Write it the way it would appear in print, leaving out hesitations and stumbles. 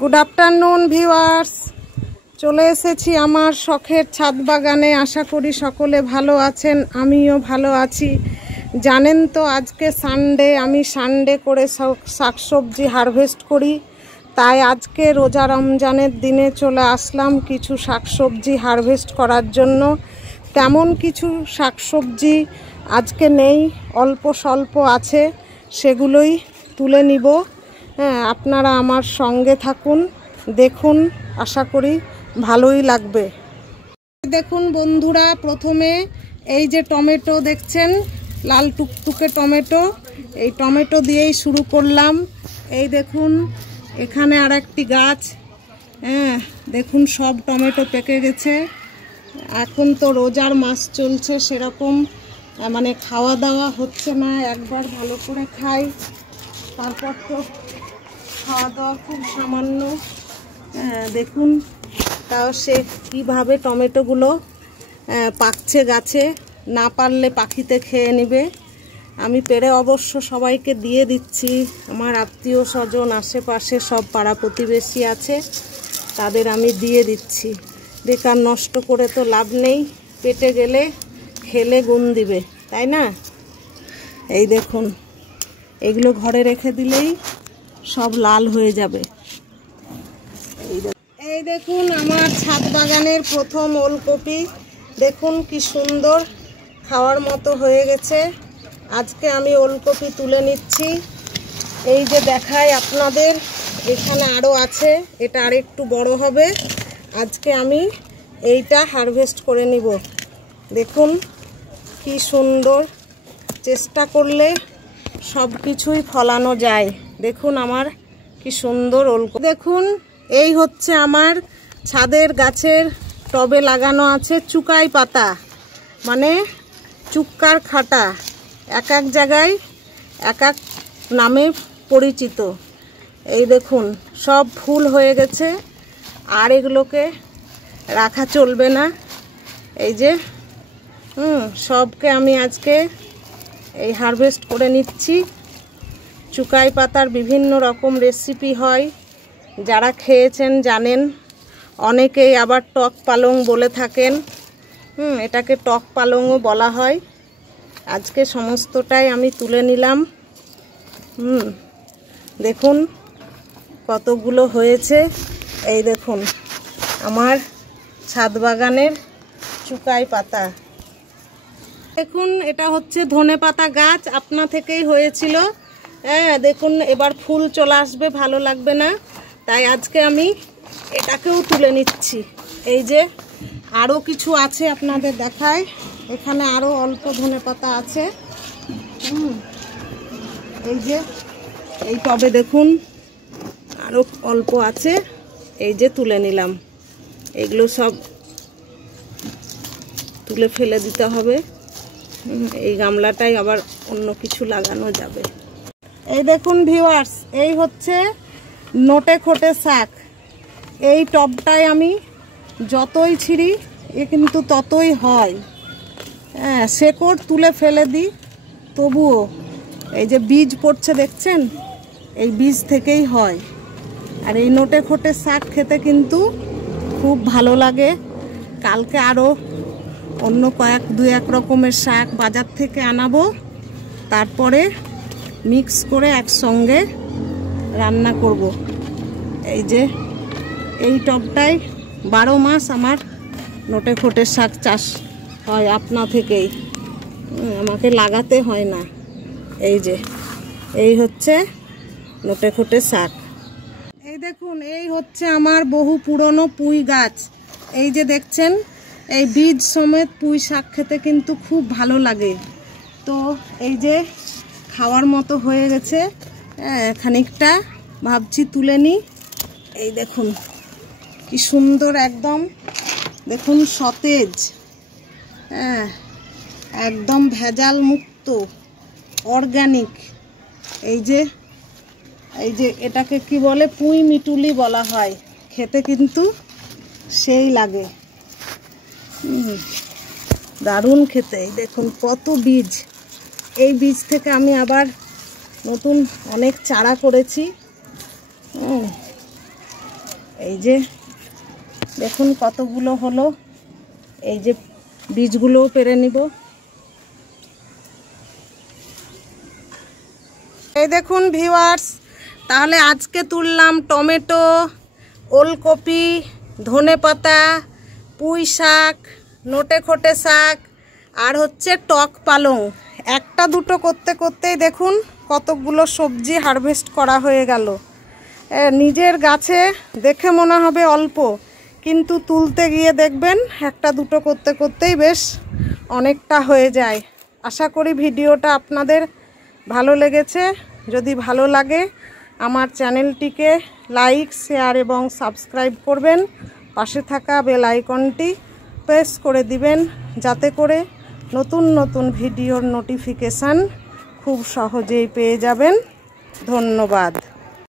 Good afternoon viewers, চলে এসেছি আমার শখের ছাদ বাগানে। আশা করি সকলে ভালো আছেন, আমিও ভালো আছি। জানেন তো আজকে সানডে, আমি সানডে করে শাকসবজি হারভেস্ট করি। তাই আজকে রোজা রমজানের দিনে চলে আসলাম কিছু শাকসবজি হারভেস্ট করার জন্য। তেমন কিছু শাকসবজি আজকে নেই, অল্প স্বল্প আছে, সেগুলোই তুলে নিব। হ্যাঁ, আপনারা আমার সঙ্গে থাকুন, দেখুন, আশা করি ভালোই লাগবে। দেখুন বন্ধুরা, প্রথমে এই যে টমেটো দেখছেন, লাল টুকটুকে টমেটো, এই টমেটো দিয়েই শুরু করলাম। এই দেখুন এখানে আর একটি গাছ, হ্যাঁ দেখুন সব টমেটো পেকে গেছে। এখন তো রোজার মাস চলছে, সেরকম মানে খাওয়া দাওয়া হচ্ছে না। একবার ভালো করে খাই, তারপর তো খাওয়া দাওয়া খুব সামান্য। দেখুন তাও সে কীভাবে টমেটোগুলো পাকছে গাছে, না পারলে পাখিতে খেয়ে নেবে। আমি পেরে অবশ্য সবাইকে দিয়ে দিচ্ছি, আমার আত্মীয় স্বজন আশেপাশে সব পাড়া প্রতিবেশী আছে, তাদের আমি দিয়ে দিচ্ছি। বেকার নষ্ট করে তো লাভ নেই, পেটে গেলে খেলে গুণ দিবে, তাই না? এই দেখুন এগুলো ঘরে রেখে দিলেই সব লাল হয়ে যাবে। এই দেখুন আমার ছাদ বাগানের প্রথম ওলকপি, দেখুন কি সুন্দর খাওয়ার মতো হয়ে গেছে। আজকে আমি ওলকপি তুলে নিচ্ছি। এই যে দেখাই আপনাদের, এখানে আরও আছে, এটা আর একটু বড় হবে। আজকে আমি এইটা হারভেস্ট করে নিব। দেখুন কি সুন্দর, চেষ্টা করলে সব কিছুই ফলানো যায়। দেখুন আমার কি সুন্দর ওলকপি। দেখুন এই হচ্ছে আমার ছাদের গাছের টবে লাগানো আছে চুকাই পাতা, মানে চুক্কার খাটা, এক এক জায়গায় এক এক নামে পরিচিত। এই দেখুন সব ফুল হয়ে গেছে, আর এগুলোকে রাখা চলবে না। এই যে সবকে আমি আজকে এই হারভেস্ট করে নিচ্ছি। চুকাই পাতার বিভিন্ন রকম রেসিপি হয়, যারা খেয়েছেন জানেন। অনেকেই আবার টক পালং বলে থাকেন, এটাকে টক পালংও বলা হয়। আজকে সমস্তটাই আমি তুলে নিলাম। দেখুন কতগুলো হয়েছে। এই দেখুন আমার ছাদ বাগানের চুকাই পাতা। দেখুন এটা হচ্ছে ধনে পাতা গাছ, আপনা থেকেই হয়েছিল। হ্যাঁ দেখুন এবার ফুল চলে আসবে, ভালো লাগবে না, তাই আজকে আমি এটাকেও তুলে নিচ্ছি। এই যে আরও কিছু আছে আপনাদের দেখায়, এখানে আরও অল্প ধনে পাতা আছে। এই যে এই টবে দেখুন আরও অল্প আছে, এই যে তুলে নিলাম। এগুলো সব তুলে ফেলে দিতে হবে, এই গামলাটাই আবার অন্য কিছু লাগানো যাবে। এই দেখুন ভিউয়ার্স, এই হচ্ছে নোটে খোটে শাক। এই টবটায় আমি যতই ছিঁড়ি এ কিন্তু ততই হয়। হ্যাঁ, শেকড় তুলে ফেলে দিই, তবুও এই যে বীজ পড়ছে দেখছেন, এই বীজ থেকেই হয়। আর এই নোটে খোটে শাক খেতে কিন্তু খুব ভালো লাগে। কালকে আরও অন্য দু এক রকমের শাক বাজার থেকে আনাবো, তারপরে মিক্স করে একসঙ্গে রান্না করব। এই যে এই টবটায় 12 মাস আমার নোটে খোটে শাক চাষ হয়, আপনা থেকেই, আমাকে লাগাতে হয় না। এই যে এই হচ্ছে নোটে খোটে শাক। এই দেখুন এই হচ্ছে আমার বহু পুরনো পুঁই গাছ। এই যে দেখছেন, এই বীজ সমেত পুঁই শাক খেতে কিন্তু খুব ভালো লাগে। তো এই যে খাওয়ার মতো হয়ে গেছে, খানিকটা ভাবছি তুলে নিই। এই দেখুন কি সুন্দর একদম, দেখুন সতেজ, একদম ভেজাল মুক্ত, অর্গানিক। এই যে এটাকে কি বলে, পুঁই মিটুলি বলা হয়, খেতে কিন্তু সেই লাগে, দারুণ খেতে। এই দেখুন কত বীজ, এই বীজ থেকে আমি আবার নতুন অনেক চারা করেছি। এই যে দেখুন কতগুলো হলো, এই যে বীজগুলোও পেরে নিব। এই দেখুন ভিউয়ার্স, তাহলে আজকে তুললাম টমেটো, ওলকপি, ধনেপাতা, পুঁই শাক, নোটে খোটে শাক আর হচ্ছে টক পালং। একটা দুটো করতে করতেই দেখুন কতগুলো সবজি হারভেস্ট করা হয়ে গেল। নিজের গাছে দেখে মনে হবে অল্প, কিন্তু তুলতে গিয়ে দেখবেন একটা দুটো করতে করতেই বেশ অনেকটা হয়ে যায়। আশা করি ভিডিওটা আপনাদের ভালো লেগেছে। যদি ভালো লাগে আমার চ্যানেলটিকে লাইক, শেয়ার এবং সাবস্ক্রাইব করবেন। পাশে থাকা বেল আইকনটি প্রেস করে দিবেন, যাতে করে নতুন নতুন ভিডিওর নোটিফিকেশান খুব সহজেই পেয়ে যাবেন। ধন্যবাদ।